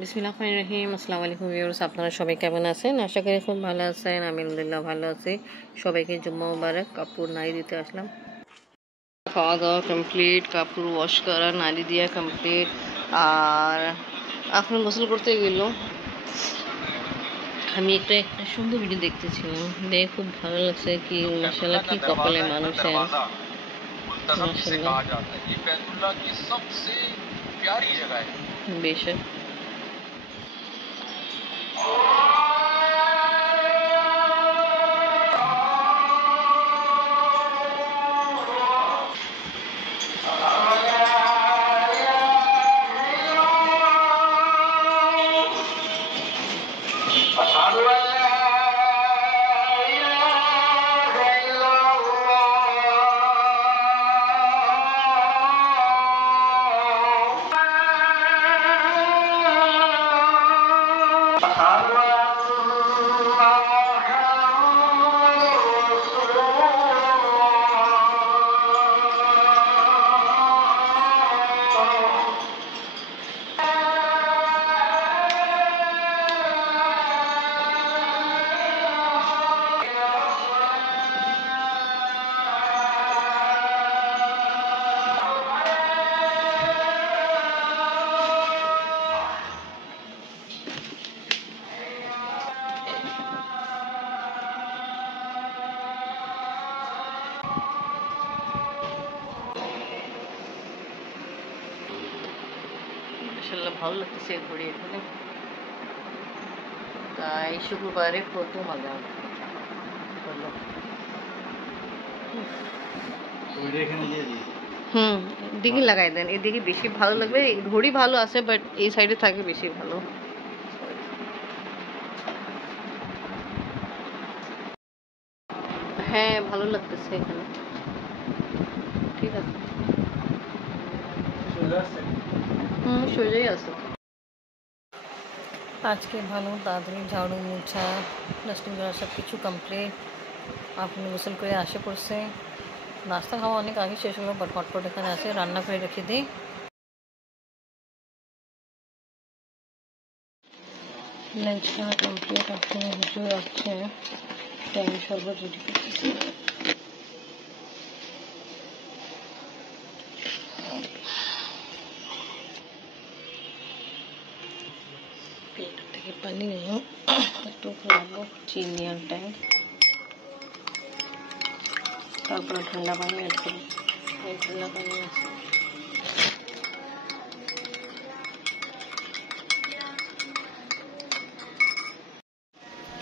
বিসমিল্লাহির রহিম। আসসালামু আলাইকুম ভিউয়ার্স, আপনারা সবাই কেমন আছেন? আশা করি খুব ভালো আছেন। আমি আলহামদুলিল্লাহ ভালো আছি। সবাইকে জুম্মা মুবারক। কাপড় নাড়ি দিতে আসলাম। খাওয়া দাওয়া কমপ্লিট, কাপড় ওয়াশ করা নাড়ি দিয়া কমপ্লিট। আর এখন গোসল করতে গেল। আমি একটা সুন্দর ভিডিও দেখতেছিলাম, দেখে খুব ভালো লাগছে। কি মাশাআল্লাহ, কি কপালে মানুষ। মাশাআল্লাহ বেশক। মাশাআল্লাহ ভালো লাগতেছে ঘুরে এখানে। তাই শুক্রবারে প্রথম আজান হলো। দিকে লাগাই দেন, এদিকে বেশি ভালো লাগবে। ঘড়ি ভালো আছে, বাট এই সাইডে থাকে বেশি ভালো। হ্যাঁ ভালো লাগতেছে এখানে। ঠিক আছে, সোজাই আছে। আজকে ভালো তাড়াতাড়ি ঝাড়ু মোছা ডাস্টিং করা সব কিছু কমপ্লিট। আপনি গোসল করে আসে পড়ছে। নাস্তা খাওয়া অনেক আগে শেষ হলো, বাট হটপট এখানে আসে রান্না করে রেখে দিই। লাঞ্চ খাওয়া কমপ্লিট। আপনি হুজুর আসছে, টাইম শরবত রেডি করতেছি। ফিল্টার থেকে পানি নিয়ে একটু লাগবো চিনি আর টাইম, তারপরে ঠান্ডা পানি অ্যাড করি। এই ঠান্ডা পানি আছে।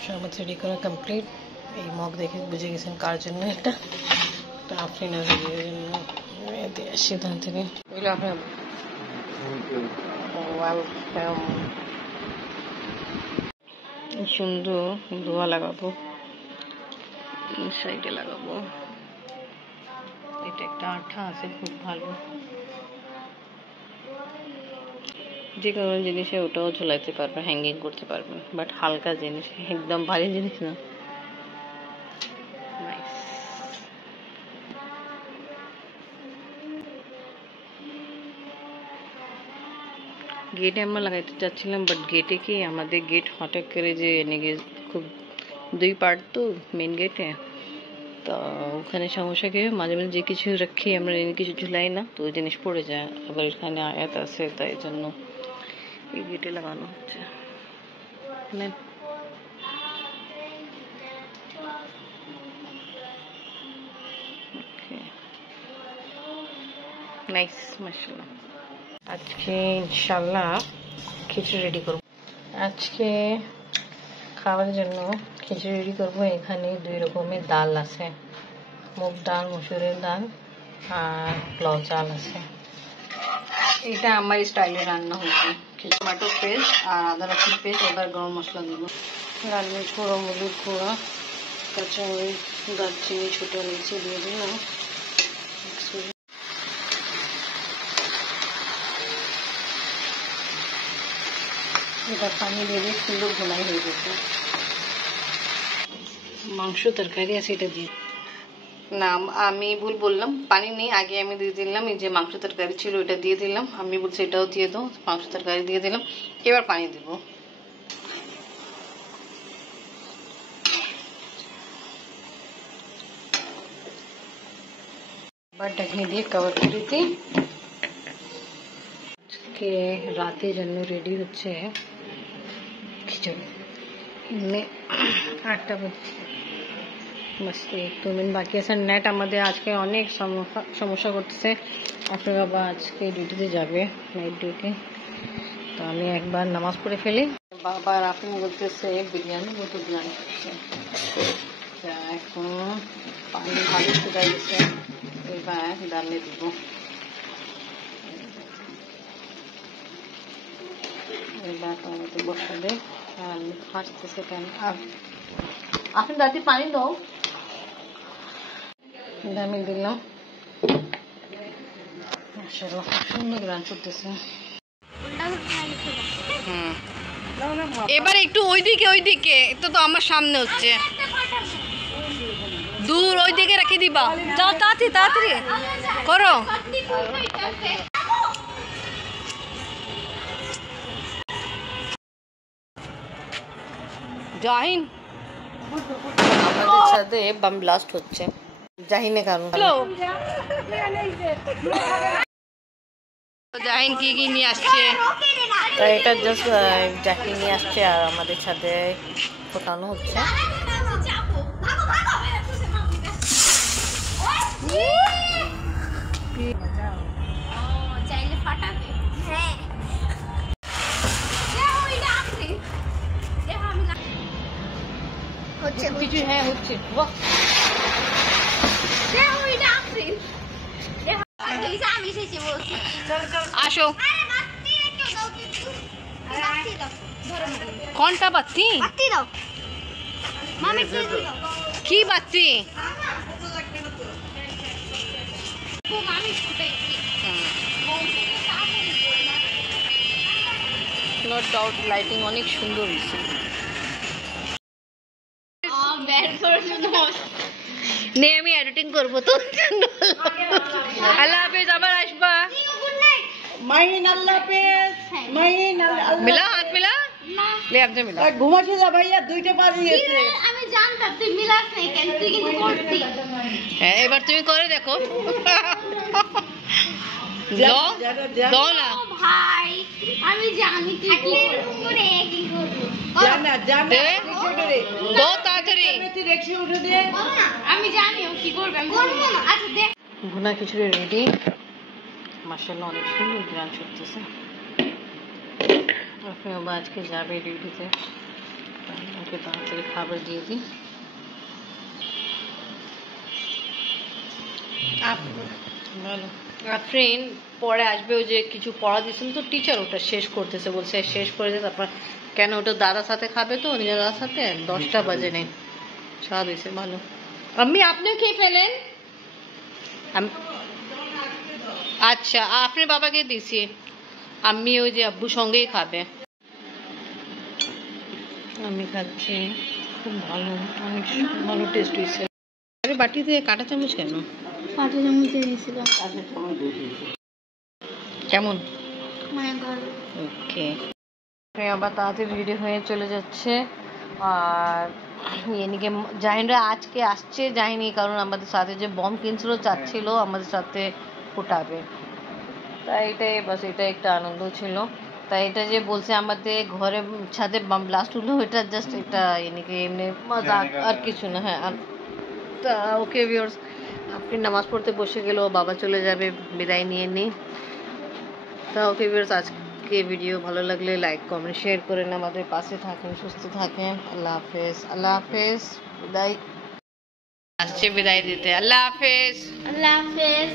শরবত রেডি করা কমপ্লিট। এই মগ দেখে বুঝে গেছেন কার জন্য এটা। আফরিন আজমের জন্য সিদ্ধান্ত থেকে এগুলো আপনার ওয়েলকাম। সুন্দর ধোয়া লাগাবো, সাইডে লাগাবো। এটা একটা আঠা আছে খুব ভালো, যে কোনো জিনিসে ওটাও ঝুলাইতে পারবেন, হ্যাঙ্গিং করতে পারবেন। বাট হালকা জিনিস, একদম ভারী জিনিস না। গেটে আমরা লাগাইতে চাচ্ছিলাম, বাট গেটে কি আমাদের গেট হঠাৎ করে যে খুব 2 পার্ট তো মেন গেটে, তো ওখানে সমস্যা কি মাঝে মাঝে যে কিছু রাখি আমরা কিছু ঝুলাই না, তো ওই জিনিস পড়ে যায়। আবার এখানে আয়াত আছে, তাই জন্য এই গেটে লাগানো হচ্ছে। নাইস মাশাআল্লাহ। আজকে ইনশাআল্লাহ খিচুড়ি রেডি করব। আজকে খাওয়ার জন্য খিচুড়ি রেডি করব। এখানে 2 রকমের ডাল আছে, মুগ ডাল, মসুরের ডাল আর পোলাও চাল আছে। এটা আমার স্টাইলে রান্না হয়েছে। টমেটো পেস্ট আর আদা রসুন পেস্ট, এবার গরম মশলা দেবো। লাল মির্চ গুঁড়ো, হলুদ গুঁড়ো, কাঁচামরিচ, দারচিনি, ছোটো এলাচি দিয়ে দিলাম। এটা পানি দিয়ে সুন্দর ভোনাই হয়ে গেছে। মাংস তরকারি আছে, এটা দিয়ে না, আমি ভুল বললাম, পানি নেই। আগে আমি দিয়ে দিলাম এই যে মাংস তরকারি ছিল ওটা দিয়ে দিলাম। আমি বলছি এটাও দিয়ে দাও, মাংস তরকারি দিয়ে দিলাম। এবার পানি দিব। এবার ঢাকনি দিয়ে কভার করে দিই। আজকে রাতের জন্য রেডি হচ্ছে খিচুড়ি। এমনি 8টা বাজছে, বাস 1-2 মিনিট বাকি আছে। নেট আমাদের আজকে অনেক সমস্যা করতেছে। আপনার বাবা আজকে ডিউটিতে যাবে, নাইট ডিউটি। তো আমি একবার নামাজ পড়ে ফেলি। বাবা আপনি বলতেছে বিরিয়ানি মতো বিরিয়ানি করছে। এখন পানি ভালো ফুটাই গেছে, এবার ডালে দিব। এবার টমেটো বসাবে। আমি হাসতেছে কেন? আপনি দাদি পানি দাও। আমি দিলাম। মাশাআল্লাহ খুব সুন্দর গান করতেছে। এবার একটু ওইদিকে তো আমার সামনে হচ্ছে, দূর ওইদিকে রেখে দিবা। যাও তাড়াতাড়ি করো। জাহিন, আমাদের সাথে বাম ব্লাস্ট হচ্ছে। জাহিনের কারণ জাহিন কি নিয়ে আসছে, এটা জাস্ট জাহিন নিয়ে আসছে আর আমাদের সাথে ফোটানো হচ্ছে। হ্যাঁ হচ্ছে। আসো। কোনটা বাতি? কি বাতি? নো ডাউট লাইটিং অনেক সুন্দর হয়েছে। নে আমি এডিটিং করবো তো। আল্লাহ হাফেজ, আবার আসবা। মিলা হাত মিলা ले हमसे मिला ঘুমাচ্ছিস ভাইয়া 2টা বাজে গেছে। আমি জানতাম তুই মিলাস নাই কেন, তুই কিন্তু করতি। হ্যাঁ এবার তুমি করে দেখো। দাও না ভাই, আমি জানি তুই কি করে কি করবি। জানা দো তাড়াতাড়ি। রেখে উঠে দে। আমি জানি ও কি করবে, আমি করব না। আচ্ছা দেখ, ভুনা খিচুড়ি রেডি। মাশাআল্লাহ অনেক সুন্দর গ্রান ছুটতেছে। আপনি বাবা আজকে যাবে ডিউটিতে, ওকে তাড়াতাড়ি খাবার দিয়ে দিই। ফ্রেন্ড পরে আসবে, ওই যে কিছু পড়া দিয়েছিল তো টিচার, ওটা শেষ করতেছে, বলছে শেষ করে দিয়ে তারপর কেন ওটা দাদার সাথে খাবে তো নিজের দাদার সাথে। 10টা বাজে নেই, স্বাদ হয়েছে ভালো। আম্মি আপনিও খেয়ে ফেলেন। আচ্ছা আপনি বাবাকে দিছি, আম্মি ওই যে আব্বু সঙ্গেই খাবে। আমি খাচ্ছি, খুব ভালো, অনেক ভালো টেস্ট হয়েছে। আরে বাটিতে কাঁটা চামচ কেন? পাটি চামচে দিয়েছিলাম। কেমন? মানে ভালো। ওকে, আবার তাড়াতাড়ি রেডি হয়ে চলে যাচ্ছে। আর এদিকে জাহিনরা আজকে আসছে, যায়নি কারণ আমাদের সাথে যে বম কিনছিল চাচ্ছিল আমাদের সাথে ফুটাবে, তাই এটাই বাস, এটা একটা আনন্দ ছিল। তাই এটা যে বলছে আমাদের ঘরে ছাদে বাম ব্লাস্ট হলো, এটা জাস্ট একটা এদিকে এমনি মজা আর কিছু না। হ্যাঁ তা ওকে ভিউয়ার্স, আপনি নামাজ পড়তে বসে গেল, বাবা চলে যাবে, বিদায় নিয়ে নিই। তা ওকে ভিউয়ার্স, আজকে ভিডিও ভালো লাগলে লাইক কমেন্ট শেয়ার করেন, আমাদের পাশে থাকেন, সুস্থ থাকেন। আল্লাহ হাফেজ। আল্লাহ হাফেজ। বিদায় আসছে, বিদায় দিতে। আল্লাহ হাফেজ। আল্লাহ হাফেজ।